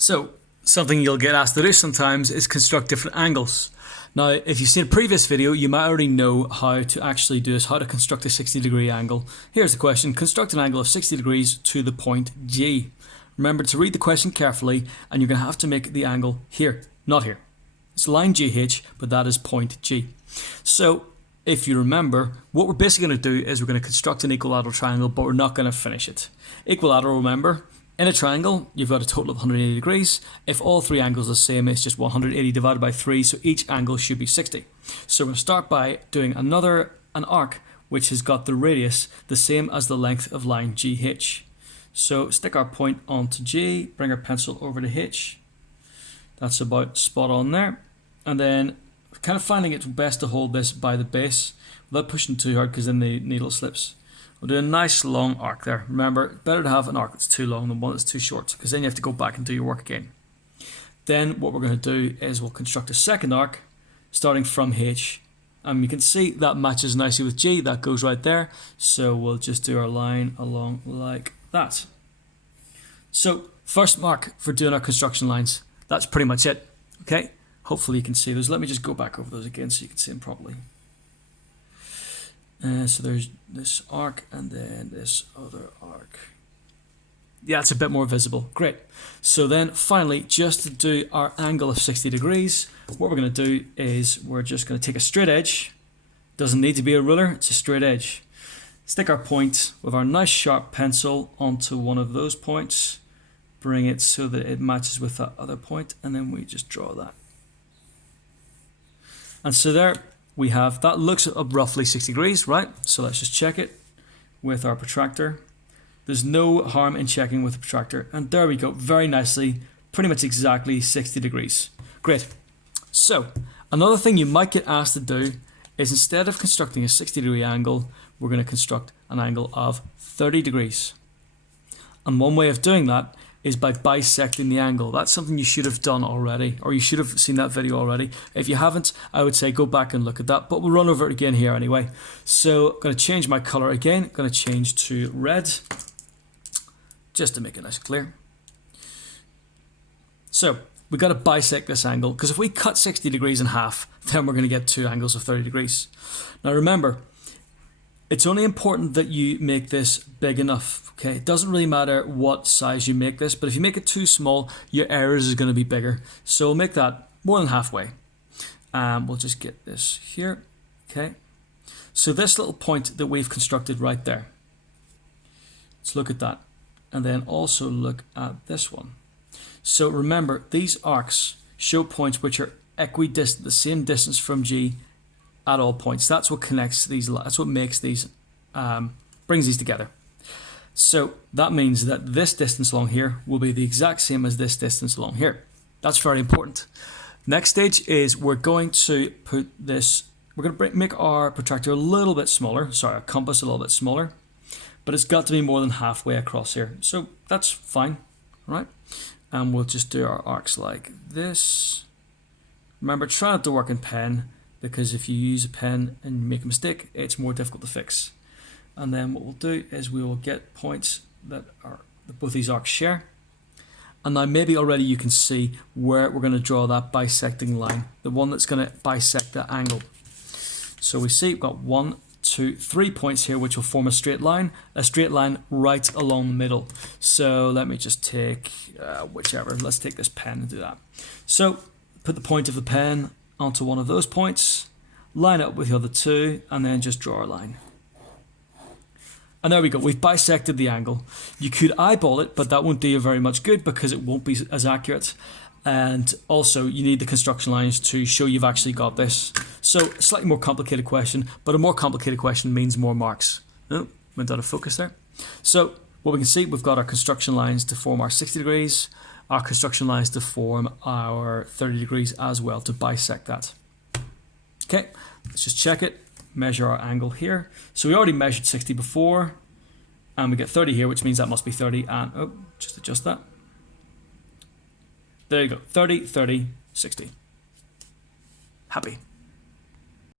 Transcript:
So, something you'll get asked to do sometimes is construct different angles. Now, if you've seen a previous video, you might already know how to actually do this, how to construct a 60-degree angle. Here's the question: construct an angle of 60 degrees to the point G. Remember to read the question carefully, and you're going to have to make the angle here, not here. It's line GH, but that is point G. So, if you remember, what we're basically going to do is we're going to construct an equilateral triangle, but we're not going to finish it. Equilateral, remember, in a triangle, you've got a total of 180 degrees. If all three angles are the same, it's just 180 divided by 3, so each angle should be 60. So we're going to start by doing an arc which has got the radius the same as the length of line GH. So stick our point onto G, bring our pencil over to H. That's about spot on there. And then kind of finding it best to hold this by the base without pushing too hard, because then the needle slips. We'll do a nice long arc there. Remember, better to have an arc that's too long than one that's too short, because then you have to go back and do your work again. Then what we're going to do is we'll construct a second arc starting from H. And you can see that matches nicely with G, that goes right there. So we'll just do our line along like that. So first mark for doing our construction lines. That's pretty much it. Okay, hopefully you can see those. Let me just go back over those again so you can see them properly. So there's this arc and then this other arc. Yeah, it's a bit more visible. Great. So then finally, just to do our angle of 60 degrees, what we're going to do is we're just going to take a straight edge. Doesn't need to be a ruler, it's a straight edge. Stick our point with our nice sharp pencil onto one of those points. Bring it so that it matches with that other point, and then we just draw that. And so there we have, that looks up roughly 60 degrees, right? So let's just check it with our protractor. There's no harm in checking with the protractor. And there we go, very nicely, pretty much exactly 60 degrees. Great. So another thing you might get asked to do is, instead of constructing a 60-degree angle, we're going to construct an angle of 30 degrees. And one way of doing that is by bisecting the angle. That's something you should have done already, or you should have seen that video already. If you haven't, I would say go back and look at that, but we'll run over it again here anyway. So I'm going to change my color again. I'm going to change to red, just to make it nice and clear. So we've got to bisect this angle, because if we cut 60 degrees in half, then we're going to get two angles of 30 degrees. Now remember, it's only important that you make this big enough, okay? It doesn't really matter what size you make this, but if you make it too small, your errors is going to be bigger. So we'll make that more than halfway. We'll just get this here, okay? So this little point that we've constructed right there, let's look at that. And then also look at this one. So remember, these arcs show points which are equidistant, the same distance from G at all points. That's what connects these, that's what makes these, brings these together. So that means that this distance along here will be the exact same as this distance along here. That's very important. Next stage is we're going to put this, we're going to make our protractor a little bit smaller, sorry, our compass a little bit smaller, but it's got to be more than halfway across here. So that's fine, right? And we'll just do our arcs like this. Remember, try not to work in pen, because if you use a pen and you make a mistake, it's more difficult to fix. And then what we'll do is we will get points that both these arcs share. And now maybe already you can see where we're going to draw that bisecting line, the one that's going to bisect that angle. So we see we've got 1, 2, 3 points here which will form a straight line right along the middle. So let me just take whichever, let's take this pen and do that. So put the point of the pen onto one of those points, line up with the other two, and then just draw a line. And there we go, we've bisected the angle. You could eyeball it, but that won't do you very much good because it won't be as accurate. And also you need the construction lines to show you've actually got this. So a slightly more complicated question, but a more complicated question means more marks. Oh, went out of focus there. So what we can see, we've got our construction lines to form our 60 degrees, our construction lines to form our 30 degrees as well, to bisect that. Okay, let's just check it, measure our angle here. So we already measured 60 before, and we get 30 here, which means that must be 30, and oh, just adjust that. There you go, 30, 30, 60. Happy.